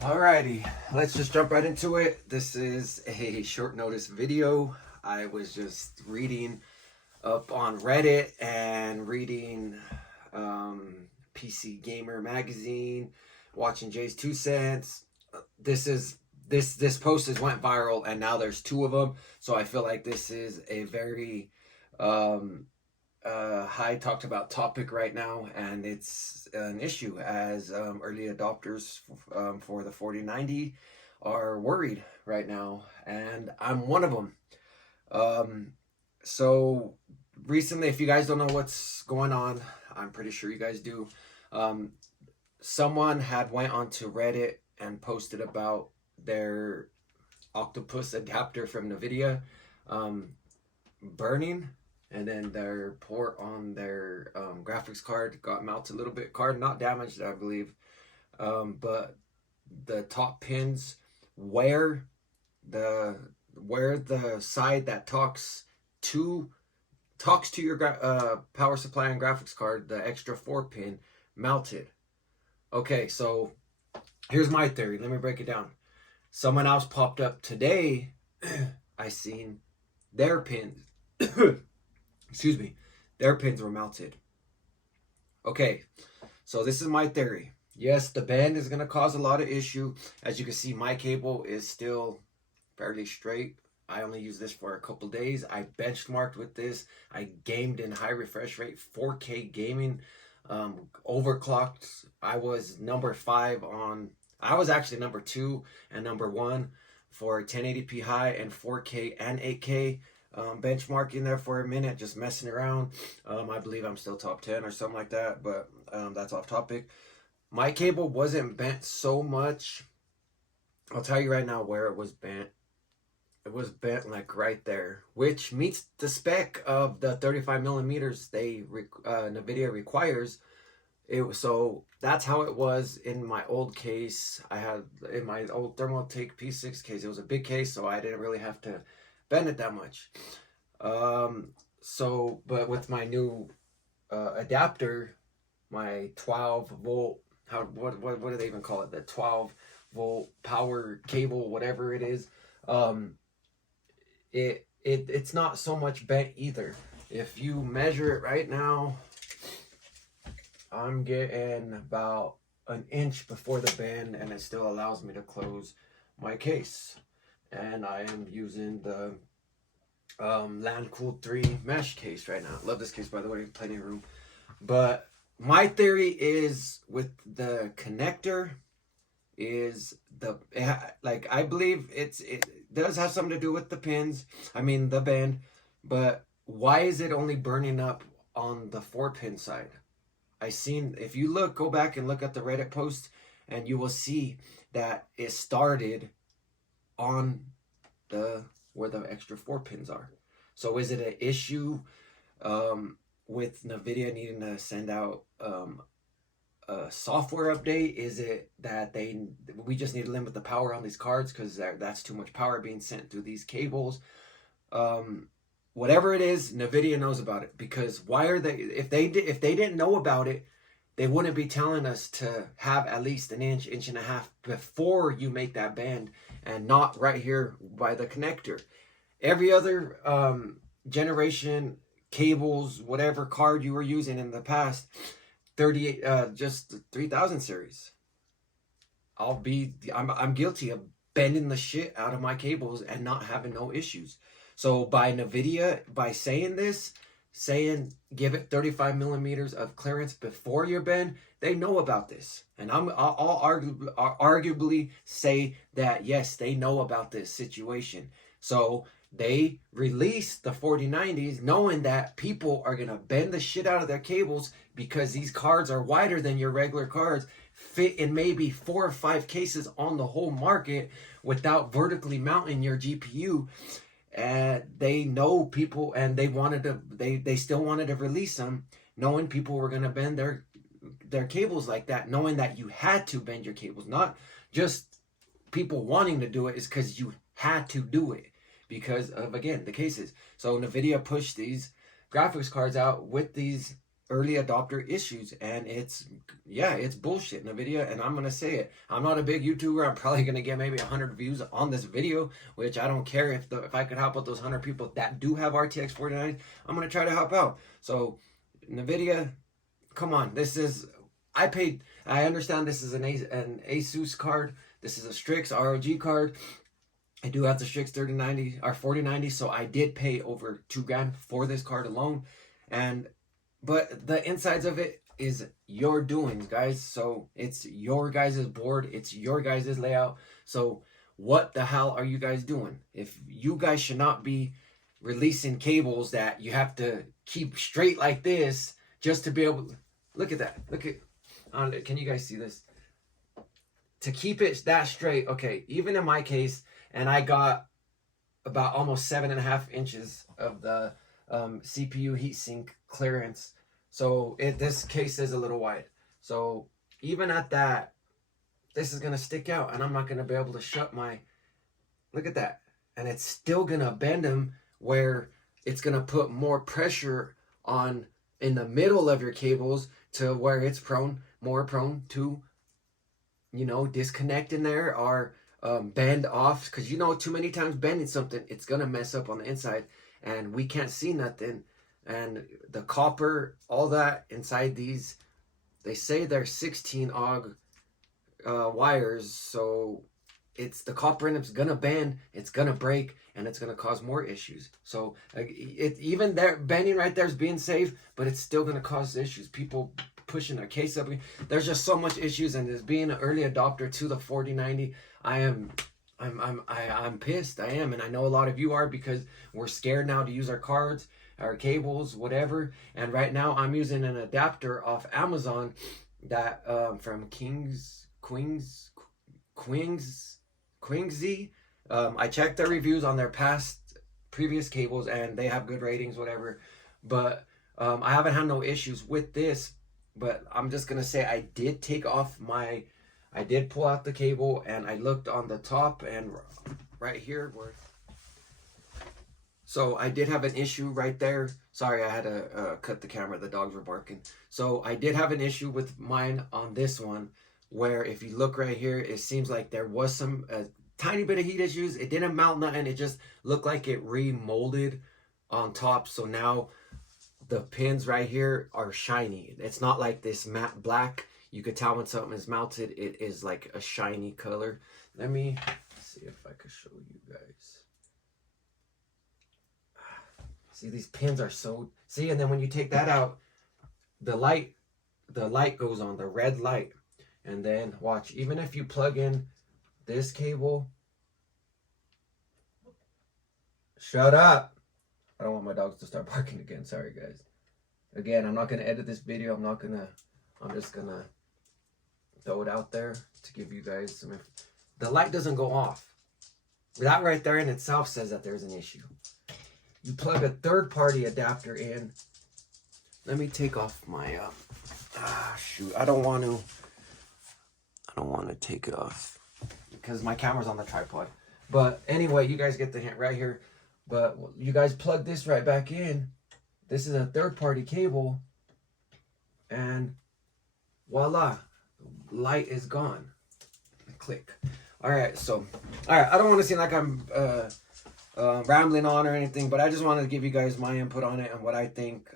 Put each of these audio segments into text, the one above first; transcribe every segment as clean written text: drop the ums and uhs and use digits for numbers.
Alrighty, let's just jump right into it. This is a short notice video. I was just reading up on Reddit and reading PC Gamer magazine, watching Jay's 2 cents. This post has went viral and now there's two of them. So I feel like this is a very high talked about topic right now, and it's an issue as early adopters for the 4090 are worried right now, and I'm one of them. So recently, if you guys don't know what's going on, I'm pretty sure you guys do. Someone had went onto Reddit and posted about their octopus adapter from NVIDIA burning, and then their port on their graphics card got melted a little bit. Card not damaged, I believe, but the top pins where the side that talks to your power supply and graphics card, the extra 4-pin, melted. Okay, so here's my theory. Let me break it down. Someone else popped up today. I seen their pins. Excuse me, their pins were melted. Okay, so this is my theory. Yes, the bend is going to cause a lot of issue. As you can see, my cable is still fairly straight. I only use this for a couple days. I benchmarked with this. I gamed in high refresh rate, 4K gaming, overclocked. I was number 5 on, I was actually number 2 and number 1 for 1080p high and 4K and 8K. Benchmarking there for a minute, just messing around. I believe I'm still top 10 or something like that, but that's off topic. My cable wasn't bent so much. I'll tell you right now where it was bent. It was bent like right there, which meets the spec of the 35 millimeters NVIDIA requires. So that's how it was in my old case. I had in my old Thermaltake P6 case. It was a big case, so I didn't really have to bend it that much. But with my new adapter, my 12 volt, what do they even call it? The 12 volt power cable, whatever it is. It's not so much bent either. If you measure it right now, I'm getting about an inch before the bend, and it still allows me to close my case. And I am using the Land Cool 3 mesh case right now. Love this case, by the way, plenty of room. But my theory is with the connector is I believe it does have something to do with the pins. I mean the band, but why is it only burning up on the 4-pin side? If you go back and look at the Reddit post, and you will see that it started on where the extra 4 pins are. So is it an issue with NVIDIA needing to send out a software update? Is it that we just need to limit the power on these cards because that's too much power being sent through these cables? Whatever it is, NVIDIA knows about it, because why are they? If they didn't know about it, they wouldn't be telling us to have at least an inch and a half before you make that bend, and not right here by the connector. Every other generation cables, whatever card you were using in the past, 38, just 3000 series. I'm guilty of bending the shit out of my cables and not having no issues. So by NVIDIA, by saying give it 35 millimeters of clearance before your bend, they know about this. And I'll arguably say that, yes, they know about this situation. So they released the 4090s knowing that people are going to bend the shit out of their cables because these cards are wider than your regular cards, fit in maybe 4 or 5 cases on the whole market without vertically mounting your GPU. And they know people, and they still wanted to release them, knowing people were going to bend their cables like that, knowing that you had to bend your cables, not just people wanting to do it, is because you had to do it because of, again, the cases. So NVIDIA pushed these graphics cards out with these early adopter issues, and it's bullshit, NVIDIA, and I'm gonna say it. I'm not a big YouTuber. I'm probably gonna get maybe 100 views on this video, which I don't care. If I could help out those 100 people that do have RTX 4090, I'm gonna try to help out. So NVIDIA, come on. This is, I understand this is an Asus card. This is a Strix ROG card. I do have the Strix 3090 or 4090, so I did pay over $2,000 for this card alone. But the insides of it is your doings, guys. So it's your guys' board, it's your guys' layout. So what the hell are you guys doing? If you guys should not be releasing cables that you have to keep straight like this just to be able to, look at that. Look at, can you guys see this? To keep it that straight, okay, even in my case, and I got about almost 7.5 inches of the CPU heatsink clearance. So this case is a little wide. So even at that, this is gonna stick out, and I'm not gonna be able to shut my, look at that. And it's still gonna bend them where it's gonna put more pressure on in the middle of your cables to where it's more prone to, you know, disconnect in there or bend off, because you know, too many times bending something, it's gonna mess up on the inside, and we can't see nothing. And the copper, all that inside these, they say they're 16 AUG wires, so it's the copper in it's gonna bend, it's gonna break, and it's gonna cause more issues. So even there, bending right there is being safe, but it's still gonna cause issues. People pushing their case up, there's just so much issues. And as being an early adopter to the 4090, I'm pissed. I am, and I know a lot of you are, because we're scared now to use our cards, our cables, whatever. And right now I'm using an adapter off Amazon that from Quingsy. I checked their reviews on their previous cables, and they have good ratings, whatever. But I haven't had no issues with this. But I'm just gonna say, I did I did pull out the cable, and I looked on the top and right here so I did have an issue right there. Sorry, I had to cut the camera. The dogs were barking. So I did have an issue with mine on this one, where if you look right here, it seems like there was some tiny bit of heat issues. It didn't melt nothing. It just looked like it remolded on top. So now the pins right here are shiny. It's not like this matte black. You could tell when something is melted. It is like a shiny color. Let me see if I could show you guys. See, these pins are so, see, and then when you take that out, the light goes on, the red light. And then watch, even if you plug in this cable, shut up. I don't want my dogs to start barking again. Sorry, guys. Again, I'm not going to edit this video. I'm just going to throw it out there to give you guys some. The light doesn't go off. That right there in itself says that there's an issue. You plug a third-party adapter in. Let me take off my, shoot. I don't want to take it off because my camera's on the tripod. But anyway, you guys get the hint right here. But you guys plug this right back in. This is a third-party cable. And voila, light is gone. Click. All right, so, I don't want to seem like I'm rambling on or anything, but I just wanted to give you guys my input on it and what I think.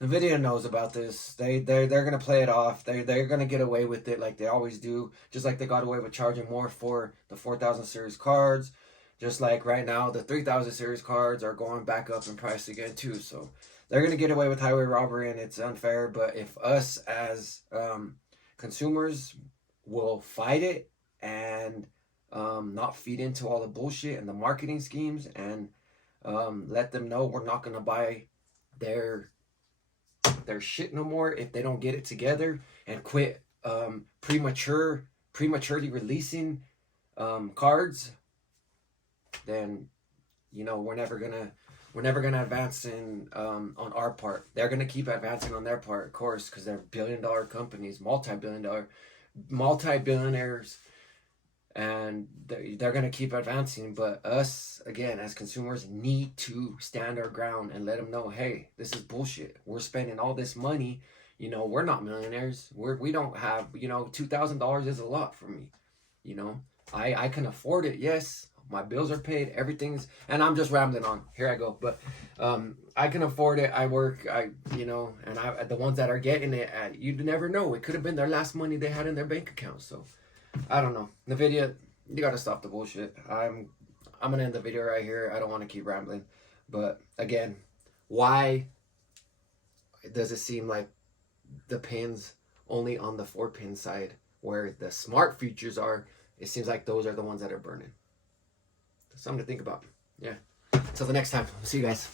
NVIDIA knows about this. They're gonna play it off. They're gonna get away with it like they always do. Just like they got away with charging more for the 4000 series cards. Just like right now, the 3000 series cards are going back up in price again too. So they're gonna get away with highway robbery, and it's unfair. But if us as consumers will fight it and not feed into all the bullshit and the marketing schemes, and let them know we're not gonna buy their shit no more if they don't get it together and quit prematurely releasing cards, then you know we're never gonna advance in on our part. They're gonna keep advancing on their part, of course, because they're billion-dollar companies, multi-billionaires, and they're going to keep advancing. But us, again, as consumers, need to stand our ground and let them know, hey, this is bullshit. We're spending all this money. You know, we're not millionaires. We don't have, you know, $2,000 is a lot for me. You know, I can afford it. Yes, my bills are paid. Everything's, and I'm just rambling on. Here I go. But I can afford it. I work. You know, and the ones that are getting it, you never know. It could have been their last money they had in their bank account. So I don't know. NVIDIA, you gotta stop the bullshit. I'm gonna end the video right here. I don't want to keep rambling. But again, why does it seem like the pins only on the 4-pin side, where the smart features are, it seems like those are the ones that are burning? Something to think about. Yeah. Until the next time. See you guys.